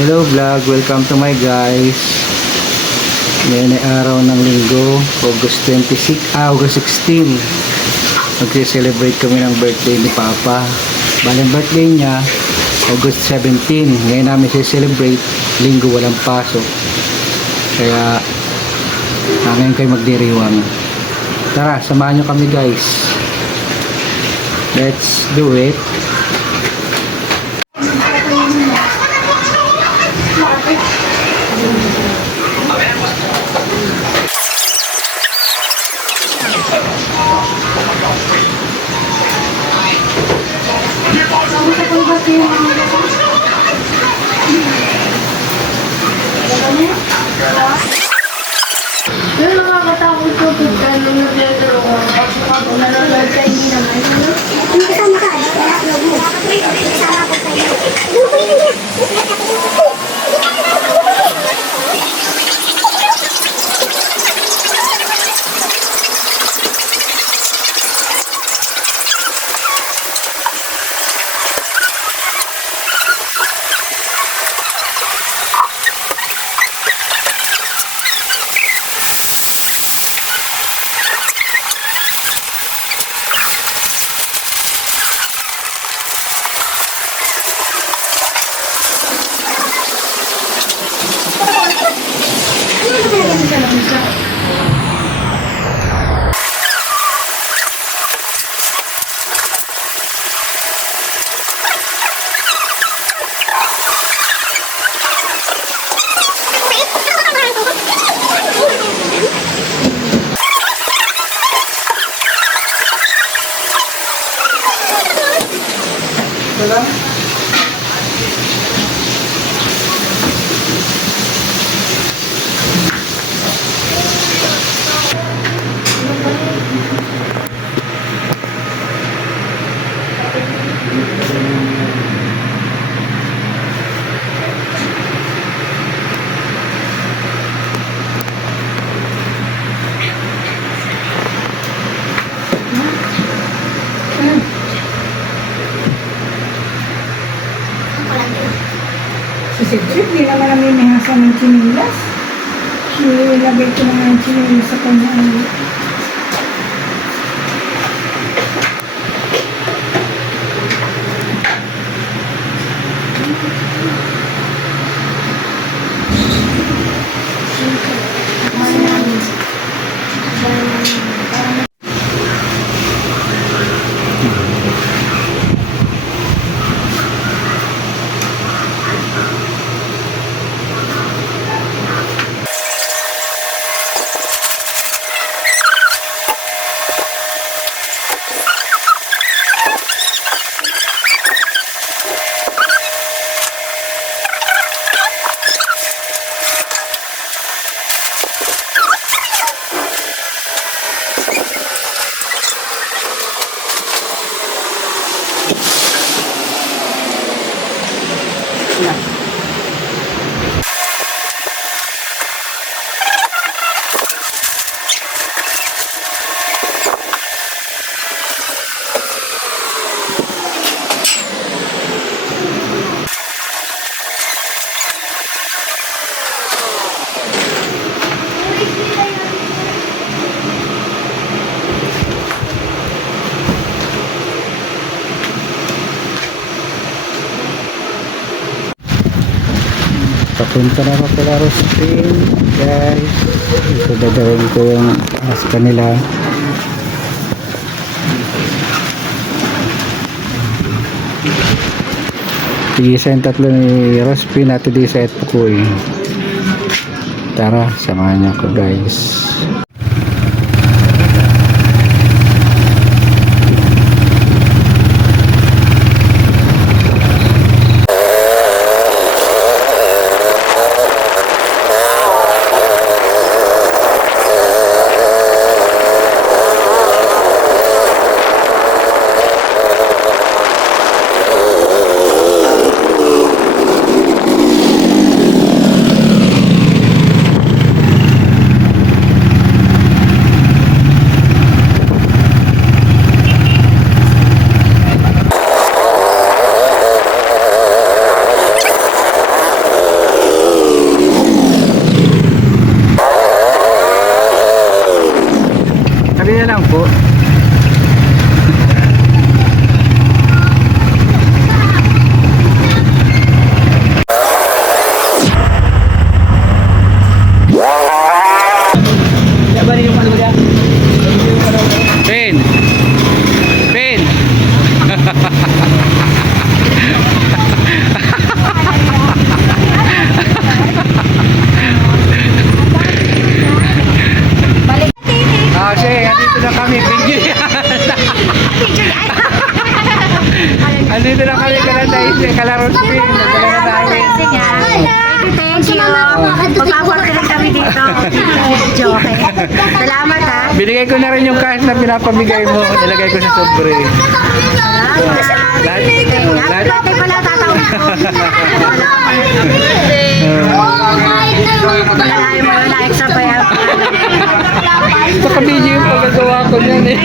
Hello vlog, welcome to my guys. Ngayon ay araw ng linggo, August 16. Magse-celebrate kami ng birthday ni Papa. Balang birthday niya, August 17. Ngayon namin celebrate, linggo walang pasok. Kaya ngayon kayo magdiriwang. Tara, samahan nyo kami guys. Let's do it. Yung nakakatakot ko pagka nung naglalaro ko, ako nalaglag sa hindi naman. Hindi kasama ka, vlog mo. Kasama ko sa'yo. Ano ko yun niya? Si Sip, di naman namin nihasa ng chinilas. Nilagay ko naman yung chinilas sa kanya. Papunta na ako pala Rospin guys. Ito dadawin ko yung as kanila. Tigisa yung tatlo ni Rospin at tigisa ito ko eh. Tara, samahan niyo ako guys. Salamat, blessing ha. Thank you. Magpaport ka rin kami dito. Joke. Salamat ha. Binigay ko na rin yung cash na pinapamigay mo. Nilagay ko sa sobre. Lahat. Happy pala tatawin ko. Wala extra pa yan. Sa kabidyo yung pagkagawa ko niyan eh.